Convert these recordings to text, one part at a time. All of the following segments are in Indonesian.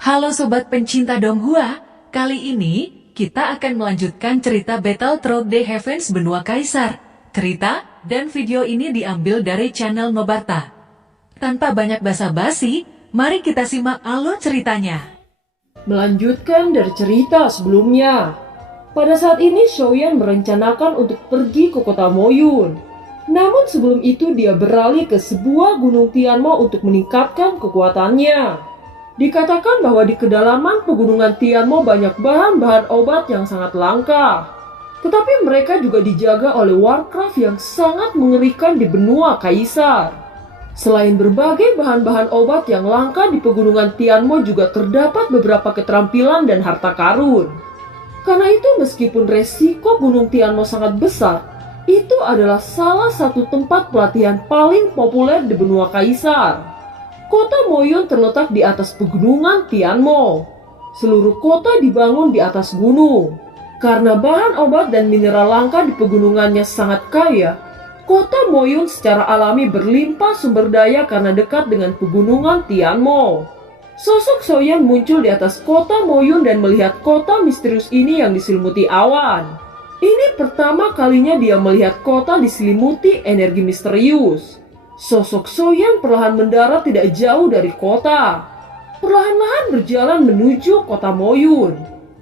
Halo Sobat pencinta Donghua, kali ini kita akan melanjutkan cerita Battle Through the Heavens Benua Kaisar. Cerita dan video ini diambil dari channel Nobarta. Tanpa banyak basa-basi, mari kita simak alur ceritanya. Melanjutkan dari cerita sebelumnya, pada saat ini Xiaoyan merencanakan untuk pergi ke kota Moyun. Namun sebelum itu dia beralih ke sebuah gunung Tianmo untuk meningkatkan kekuatannya. Dikatakan bahwa di kedalaman pegunungan Tianmo banyak bahan-bahan obat yang sangat langka. Tetapi mereka juga dijaga oleh Warcraft yang sangat mengerikan di benua Kaisar. Selain berbagai bahan-bahan obat yang langka di pegunungan Tianmo juga terdapat beberapa keterampilan dan harta karun. Karena itu meskipun resiko gunung Tianmo sangat besar, itu adalah salah satu tempat pelatihan paling populer di benua Kaisar. Kota Moyun terletak di atas pegunungan Tianmo. Seluruh kota dibangun di atas gunung. Karena bahan obat dan mineral langka di pegunungannya sangat kaya, kota Moyun secara alami berlimpah sumber daya karena dekat dengan pegunungan Tianmo. Sosok Xiaoyan muncul di atas kota Moyun dan melihat kota misterius ini yang diselimuti awan. Ini pertama kalinya dia melihat kota diselimuti energi misterius. Sosok Xiaoyan perlahan mendarat tidak jauh dari kota. Perlahan-lahan berjalan menuju kota Moyun.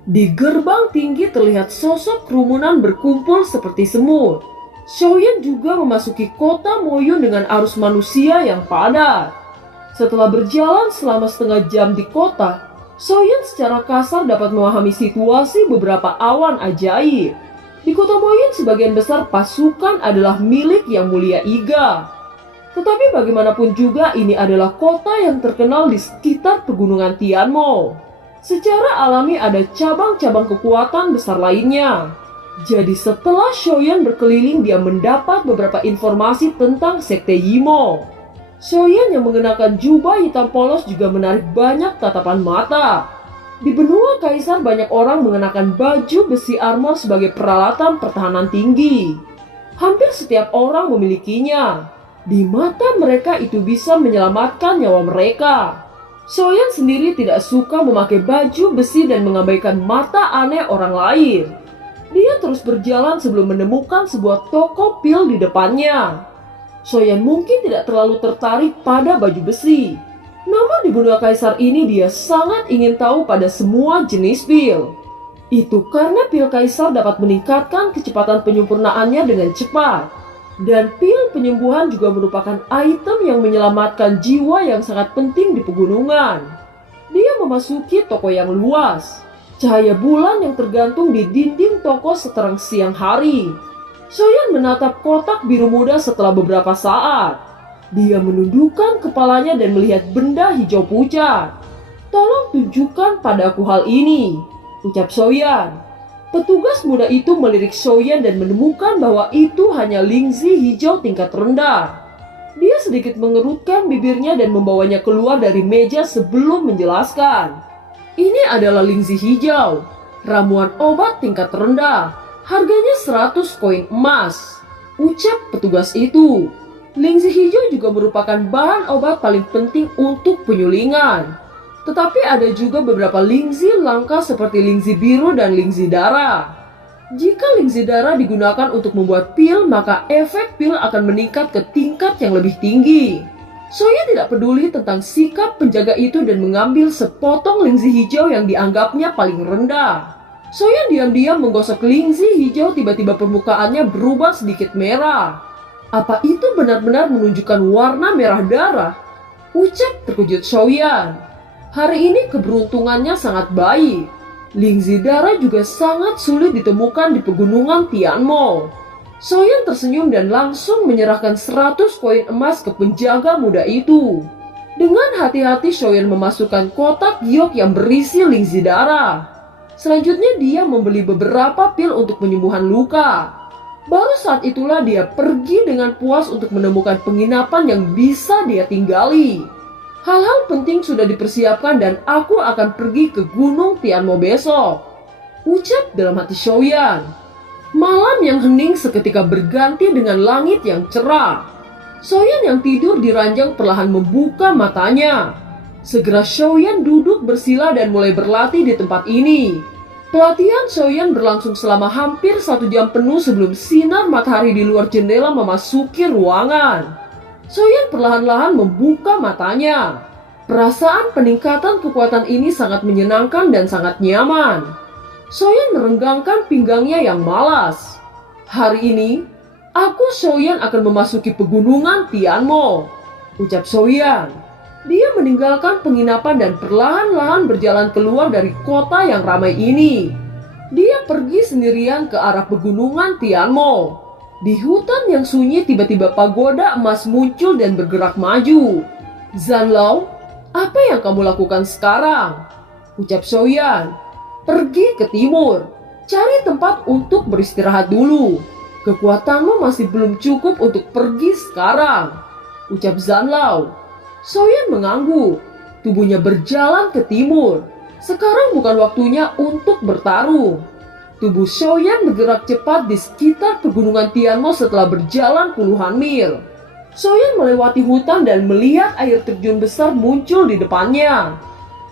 Di gerbang tinggi terlihat sosok kerumunan berkumpul seperti semut. Xiaoyan juga memasuki kota Moyun dengan arus manusia yang padat. Setelah berjalan selama setengah jam di kota, Xiaoyan secara kasar dapat memahami situasi beberapa awan ajaib. Di kota Moyun sebagian besar pasukan adalah milik Yang Mulia Iga. Tetapi bagaimanapun juga ini adalah kota yang terkenal di sekitar pegunungan Tianmo. Secara alami ada cabang-cabang kekuatan besar lainnya. Jadi setelah Xiaoyan berkeliling dia mendapat beberapa informasi tentang Sekte Yimo. Xiaoyan yang mengenakan jubah hitam polos juga menarik banyak tatapan mata. Di benua Kaisar banyak orang mengenakan baju besi armor sebagai peralatan pertahanan tinggi. Hampir setiap orang memilikinya. Di mata mereka itu bisa menyelamatkan nyawa mereka. Xiaoyan sendiri tidak suka memakai baju besi dan mengabaikan mata aneh orang lain. Dia terus berjalan sebelum menemukan sebuah toko pil di depannya. Xiaoyan mungkin tidak terlalu tertarik pada baju besi. Namun di benua Kaisar ini dia sangat ingin tahu pada semua jenis pil. Itu karena pil Kaisar dapat meningkatkan kecepatan penyempurnaannya dengan cepat. Dan pil penyembuhan juga merupakan item yang menyelamatkan jiwa yang sangat penting di pegunungan. Dia memasuki toko yang luas. Cahaya bulan yang tergantung di dinding toko seterang siang hari. Xiaoyan menatap kotak biru muda setelah beberapa saat. Dia menundukkan kepalanya dan melihat benda hijau pucat. "Tolong tunjukkan padaku hal ini," ucap Xiaoyan. Petugas muda itu melirik Xiaoyan dan menemukan bahwa itu hanya lingzi hijau tingkat rendah. Dia sedikit mengerutkan bibirnya dan membawanya keluar dari meja sebelum menjelaskan. "Ini adalah lingzi hijau, ramuan obat tingkat rendah. Harganya 100 koin emas," ucap petugas itu. Lingzi hijau juga merupakan bahan obat paling penting untuk penyulingan. Tetapi ada juga beberapa lingzi langka seperti lingzi biru dan lingzi darah. Jika lingzi darah digunakan untuk membuat pil, maka efek pil akan meningkat ke tingkat yang lebih tinggi. Xiaoyan tidak peduli tentang sikap penjaga itu dan mengambil sepotong lingzi hijau yang dianggapnya paling rendah. Xiaoyan diam-diam menggosok lingzi hijau, tiba-tiba permukaannya berubah sedikit merah. "Apa itu benar-benar menunjukkan warna merah darah?" ucap terkejut Xiaoyan. Hari ini keberuntungannya sangat baik. Lingzi darah juga sangat sulit ditemukan di pegunungan Tianmo. Xiaoyan tersenyum dan langsung menyerahkan 100 koin emas ke penjaga muda itu. Dengan hati-hati Xiaoyan memasukkan kotak giok yang berisi lingzi darah. Selanjutnya dia membeli beberapa pil untuk penyembuhan luka. Baru saat itulah dia pergi dengan puas untuk menemukan penginapan yang bisa dia tinggali. "Hal-hal penting sudah dipersiapkan dan aku akan pergi ke Gunung Tianmo besok," ucap dalam hati Xiaoyan. Malam yang hening seketika berganti dengan langit yang cerah. Xiaoyan yang tidur di ranjang perlahan membuka matanya. Segera Xiaoyan duduk bersila dan mulai berlatih di tempat ini. Pelatihan Xiaoyan berlangsung selama hampir 1 jam penuh sebelum sinar matahari di luar jendela memasuki ruangan. Xiaoyan perlahan-lahan membuka matanya. Perasaan peningkatan kekuatan ini sangat menyenangkan dan sangat nyaman. Xiaoyan merenggangkan pinggangnya yang malas. Hari ini, aku Xiaoyan akan memasuki pegunungan Tianmo, ucap Xiaoyan. Dia meninggalkan penginapan dan perlahan-lahan berjalan keluar dari kota yang ramai ini. Dia pergi sendirian ke arah pegunungan Tianmo. Di hutan yang sunyi tiba-tiba pagoda emas muncul dan bergerak maju. Zanlao, apa yang kamu lakukan sekarang? Ucap Xiaoyan. Pergi ke timur, cari tempat untuk beristirahat dulu. Kekuatanmu masih belum cukup untuk pergi sekarang, ucap Zanlao. Xiaoyan mengangguk. Tubuhnya berjalan ke timur. Sekarang bukan waktunya untuk bertarung. Tubuh Xiaoyan bergerak cepat di sekitar pegunungan Tianmo setelah berjalan puluhan mil. Xiaoyan melewati hutan dan melihat air terjun besar muncul di depannya.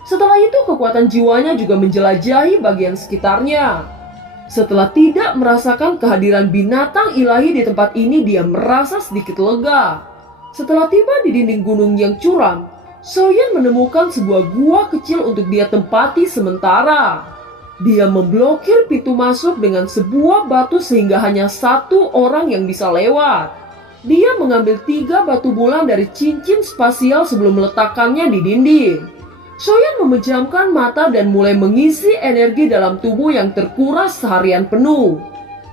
Setelah itu kekuatan jiwanya juga menjelajahi bagian sekitarnya. Setelah tidak merasakan kehadiran binatang ilahi di tempat ini, dia merasa sedikit lega. Setelah tiba di dinding gunung yang curam, Xiaoyan menemukan sebuah gua kecil untuk dia tempati sementara. Dia memblokir pintu masuk dengan sebuah batu sehingga hanya 1 orang yang bisa lewat. Dia mengambil 3 batu bulan dari cincin spasial sebelum meletakkannya di dinding. Xiaoyan memejamkan mata dan mulai mengisi energi dalam tubuh yang terkuras seharian penuh.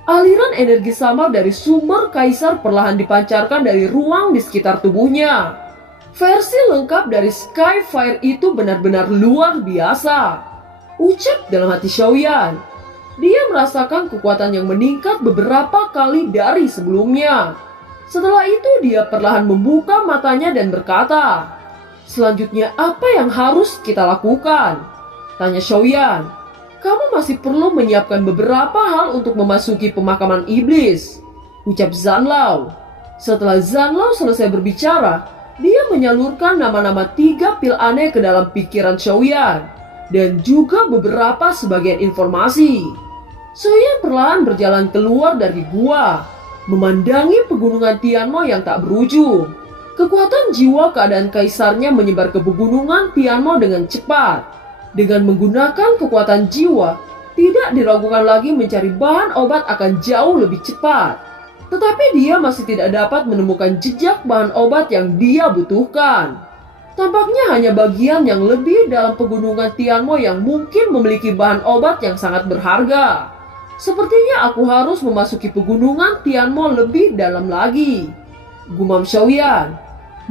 Aliran energi samar dari sumber kaisar perlahan dipancarkan dari ruang di sekitar tubuhnya. Versi lengkap dari Skyfire itu benar-benar luar biasa, ucap dalam hati Xiaoyan. Dia merasakan kekuatan yang meningkat beberapa kali dari sebelumnya. Setelah itu dia perlahan membuka matanya dan berkata, "Selanjutnya apa yang harus kita lakukan?" tanya Xiaoyan. "Kamu masih perlu menyiapkan beberapa hal untuk memasuki pemakaman iblis," ucap Zanlao. Setelah Zanlao selesai berbicara, dia menyalurkan nama-nama 3 pil aneh ke dalam pikiran Xiaoyan dan juga beberapa sebagian informasi. Xiaoyan perlahan berjalan keluar dari gua, memandangi pegunungan Tianmo yang tak berujung. Kekuatan jiwa keadaan kaisarnya menyebar ke pegunungan Tianmo dengan cepat. Dengan menggunakan kekuatan jiwa, tidak diragukan lagi mencari bahan obat akan jauh lebih cepat. Tetapi dia masih tidak dapat menemukan jejak bahan obat yang dia butuhkan. Tampaknya hanya bagian yang lebih dalam pegunungan Tianmo yang mungkin memiliki bahan obat yang sangat berharga. Sepertinya aku harus memasuki pegunungan Tianmo lebih dalam lagi, gumam Xiaoyan.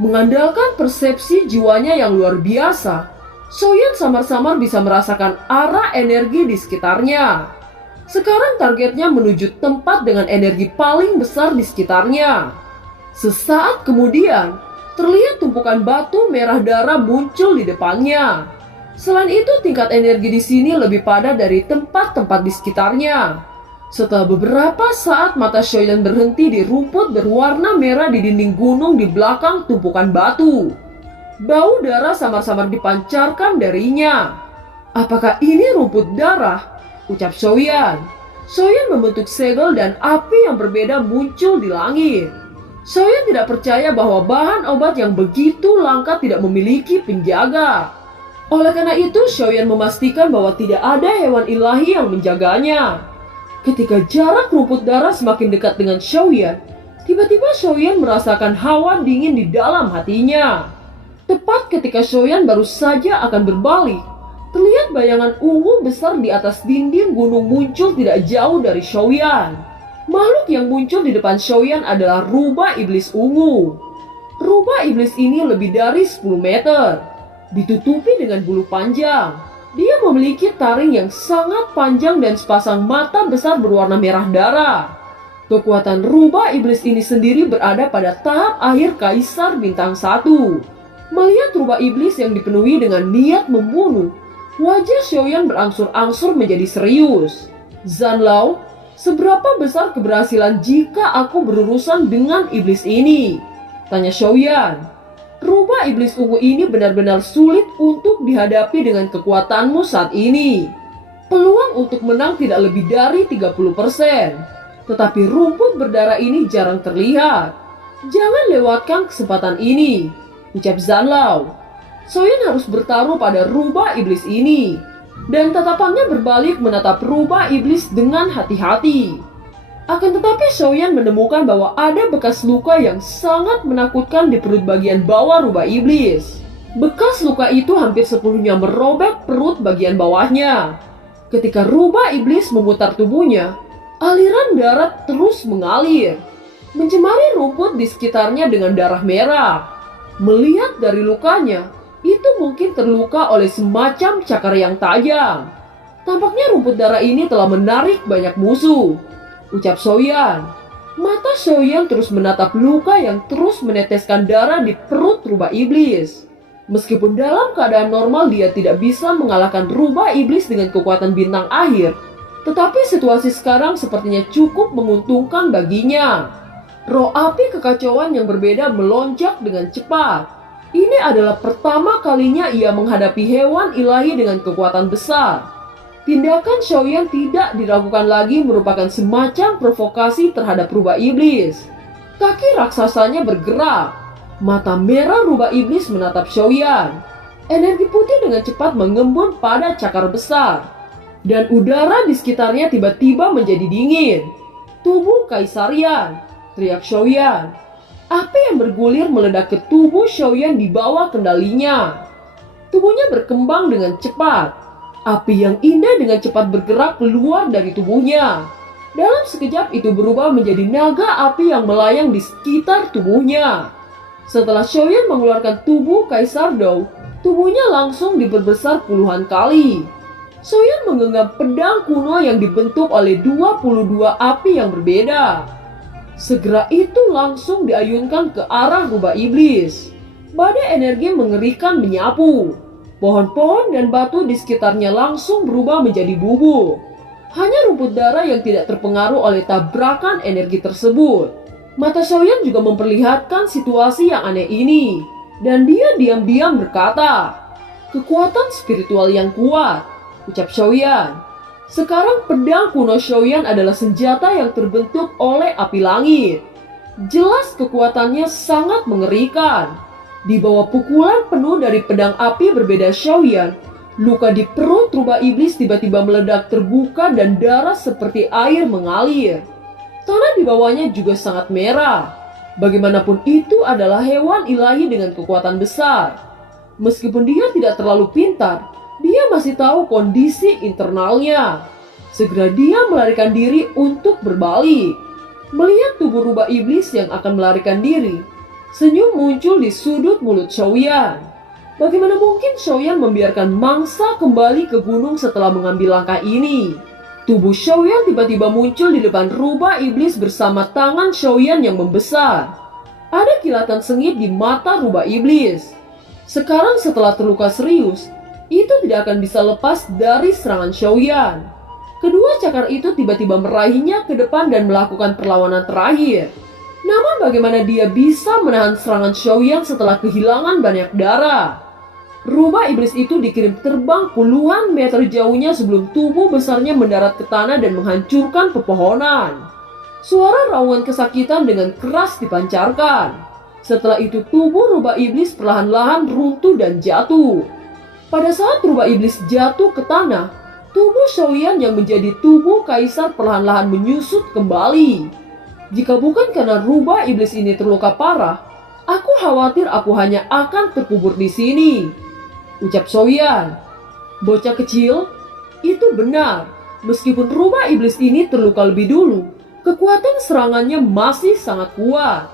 Mengandalkan persepsi jiwanya yang luar biasa, Xiaoyan samar-samar bisa merasakan arah energi di sekitarnya. Sekarang targetnya menuju tempat dengan energi paling besar di sekitarnya. Sesaat kemudian, terlihat tumpukan batu merah darah muncul di depannya. Selain itu, tingkat energi di sini lebih padat dari tempat-tempat di sekitarnya. Setelah beberapa saat, mata Xiaoyan berhenti di rumput berwarna merah di dinding gunung di belakang tumpukan batu. Bau darah samar-samar dipancarkan darinya. "Apakah ini rumput darah?" ucap Xiaoyan. Xiaoyan membentuk segel dan api yang berbeda muncul di langit. Xiaoyan tidak percaya bahwa bahan obat yang begitu langka tidak memiliki penjaga. Oleh karena itu, Xiaoyan memastikan bahwa tidak ada hewan ilahi yang menjaganya. Ketika jarak rumput darah semakin dekat dengan Xiaoyan, tiba-tiba Xiaoyan merasakan hawa dingin di dalam hatinya. Tepat ketika Xiaoyan baru saja akan berbalik, terlihat bayangan ungu besar di atas dinding gunung muncul tidak jauh dari Xiaoyan. Makhluk yang muncul di depan Xiaoyan adalah rubah iblis ungu. Rubah iblis ini lebih dari 10 meter, ditutupi dengan bulu panjang. Dia memiliki taring yang sangat panjang dan sepasang mata besar berwarna merah darah. Kekuatan rubah iblis ini sendiri berada pada tahap akhir Kaisar Bintang 1. Melihat rubah iblis yang dipenuhi dengan niat membunuh, wajah Xiaoyan berangsur-angsur menjadi serius. "Zanlao, seberapa besar keberhasilan jika aku berurusan dengan iblis ini?" tanya Xiaoyan. Rubah iblis ungu ini benar-benar sulit untuk dihadapi dengan kekuatanmu saat ini. Peluang untuk menang tidak lebih dari 30%. Tetapi rumput berdarah ini jarang terlihat. Jangan lewatkan kesempatan ini, ucap Zanlao. Xiaoyan harus bertaruh pada rubah iblis ini. Dan tatapannya berbalik menatap rubah iblis dengan hati-hati. Akan tetapi Xiaoyan menemukan bahwa ada bekas luka yang sangat menakutkan di perut bagian bawah rubah iblis. Bekas luka itu hampir sepenuhnya merobek perut bagian bawahnya. Ketika rubah iblis memutar tubuhnya, aliran darah terus mengalir, mencemari rumput di sekitarnya dengan darah merah. Melihat dari lukanya, itu mungkin terluka oleh semacam cakar yang tajam. Tampaknya rumput darah ini telah menarik banyak musuh, ucap Xiaoyan. Mata Xiaoyan terus menatap luka yang terus meneteskan darah di perut rubah iblis. Meskipun dalam keadaan normal dia tidak bisa mengalahkan rubah iblis dengan kekuatan bintang akhir, tetapi situasi sekarang sepertinya cukup menguntungkan baginya. Roh api kekacauan yang berbeda melonjak dengan cepat. Ini adalah pertama kalinya ia menghadapi hewan ilahi dengan kekuatan besar. Tindakan Xiaoyan tidak diragukan lagi merupakan semacam provokasi terhadap rubah iblis. Kaki raksasanya bergerak. Mata merah rubah iblis menatap Xiaoyan. Energi putih dengan cepat mengembun pada cakar besar. Dan udara di sekitarnya tiba-tiba menjadi dingin. Tubuh Kaisarian, teriak Xiaoyan. Api yang bergulir meledak ke tubuh Xiaoyan di bawah kendalinya. Tubuhnya berkembang dengan cepat. Api yang indah dengan cepat bergerak keluar dari tubuhnya. Dalam sekejap itu berubah menjadi naga api yang melayang di sekitar tubuhnya. Setelah Xiaoyan mengeluarkan tubuh Kaisar Dou, tubuhnya langsung diperbesar puluhan kali. Xiaoyan menggenggam pedang kuno yang dibentuk oleh 22 api yang berbeda. Segera itu langsung diayunkan ke arah rubah iblis. Badai energi mengerikan menyapu. Pohon-pohon dan batu di sekitarnya langsung berubah menjadi bubuk. Hanya rumput darah yang tidak terpengaruh oleh tabrakan energi tersebut. Mata Xiaoyan juga memperlihatkan situasi yang aneh ini. Dan dia diam-diam berkata, "Kekuatan spiritual yang kuat," ucap Xiaoyan. Sekarang pedang kuno Xiaoyan adalah senjata yang terbentuk oleh api langit. Jelas kekuatannya sangat mengerikan. Di bawah pukulan penuh dari pedang api berbeda Xiaoyan, luka di perut rubah iblis tiba-tiba meledak terbuka dan darah seperti air mengalir. Tanah di bawahnya juga sangat merah. Bagaimanapun itu adalah hewan ilahi dengan kekuatan besar. Meskipun dia tidak terlalu pintar, dia masih tahu kondisi internalnya. Segera dia melarikan diri untuk berbalik. Melihat tubuh rubah iblis yang akan melarikan diri, senyum muncul di sudut mulut Xiaoyan. Bagaimana mungkin Xiaoyan membiarkan mangsa kembali ke gunung setelah mengambil langkah ini? Tubuh Xiaoyan tiba-tiba muncul di depan rubah iblis bersama tangan Xiaoyan yang membesar. Ada kilatan sengit di mata rubah iblis. Sekarang setelah terluka serius, itu tidak akan bisa lepas dari serangan Xiaoyan. Kedua cakar itu tiba-tiba meraihnya ke depan dan melakukan perlawanan terakhir. Namun bagaimana dia bisa menahan serangan Xiaoyan setelah kehilangan banyak darah? Rubah iblis itu dikirim terbang puluhan meter jauhnya sebelum tubuh besarnya mendarat ke tanah dan menghancurkan pepohonan. Suara raungan kesakitan dengan keras dipancarkan. Setelah itu tubuh rubah iblis perlahan-lahan runtuh dan jatuh. Pada saat rubah iblis jatuh ke tanah, tubuh Xiaoyan yang menjadi tubuh kaisar perlahan-lahan menyusut kembali. Jika bukan karena rubah iblis ini terluka parah, aku khawatir aku hanya akan terkubur di sini, ucap Xiaoyan. Bocah kecil, itu benar. Meskipun rubah iblis ini terluka lebih dulu, kekuatan serangannya masih sangat kuat,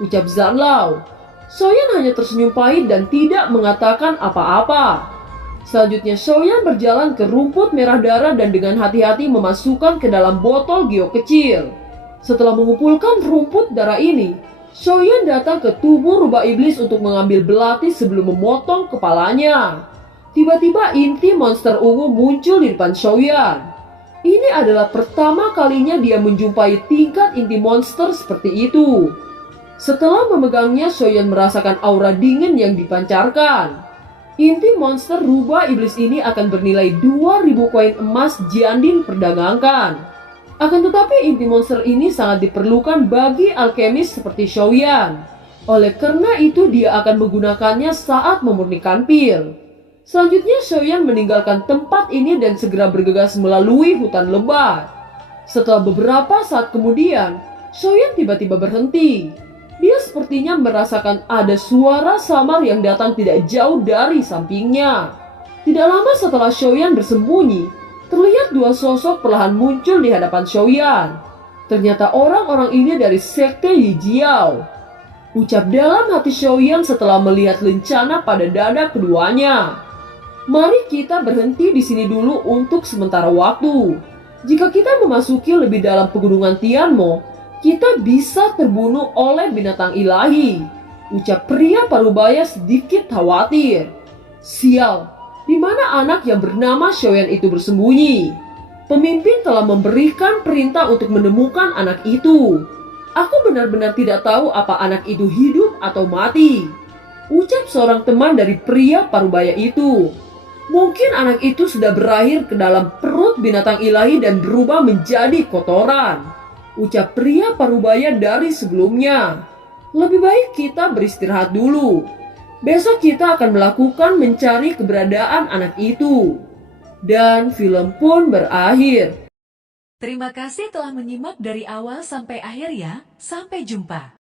ucap Zanlao. Xiaoyan hanya tersenyum pahit dan tidak mengatakan apa-apa. Selanjutnya Xiaoyan berjalan ke rumput merah darah dan dengan hati-hati memasukkan ke dalam botol giok kecil. Setelah mengumpulkan rumput darah ini, Xiaoyan datang ke tubuh rubah iblis untuk mengambil belati sebelum memotong kepalanya. Tiba-tiba inti monster ungu muncul di depan Xiaoyan. Ini adalah pertama kalinya dia menjumpai tingkat inti monster seperti itu. Setelah memegangnya, Shoyan merasakan aura dingin yang dipancarkan. Inti monster rubah iblis ini akan bernilai 2000 koin emas Jiandin perdagangkan. Akan tetapi inti monster ini sangat diperlukan bagi alkemis seperti Shoyan. Oleh karena itu dia akan menggunakannya saat memurnikan pil. Selanjutnya Shoyan meninggalkan tempat ini dan segera bergegas melalui hutan lebat. Setelah beberapa saat kemudian, Shoyan tiba-tiba berhenti. Dia sepertinya merasakan ada suara samar yang datang tidak jauh dari sampingnya. Tidak lama setelah Shoyan bersembunyi, terlihat dua sosok perlahan muncul di hadapan Shoyan. Ternyata orang-orang ini dari sekte Yijiao. Ucap dalam hati Shoyan setelah melihat lencana pada dada keduanya. Mari kita berhenti di sini dulu untuk sementara waktu. Jika kita memasuki lebih dalam pegunungan Tianmo, kita bisa terbunuh oleh binatang ilahi. Ucap pria parubaya sedikit khawatir. Sial, di mana anak yang bernama Shoyan itu bersembunyi? Pemimpin telah memberikan perintah untuk menemukan anak itu. Aku benar-benar tidak tahu apa anak itu hidup atau mati. Ucap seorang teman dari pria parubaya itu. Mungkin anak itu sudah berakhir ke dalam perut binatang ilahi dan berubah menjadi kotoran. Ucap pria parubaya dari sebelumnya. Lebih baik kita beristirahat dulu. Besok kita akan melakukan mencari keberadaan anak itu. Dan film pun berakhir. Terima kasih telah menyimak dari awal sampai akhir ya. Sampai jumpa.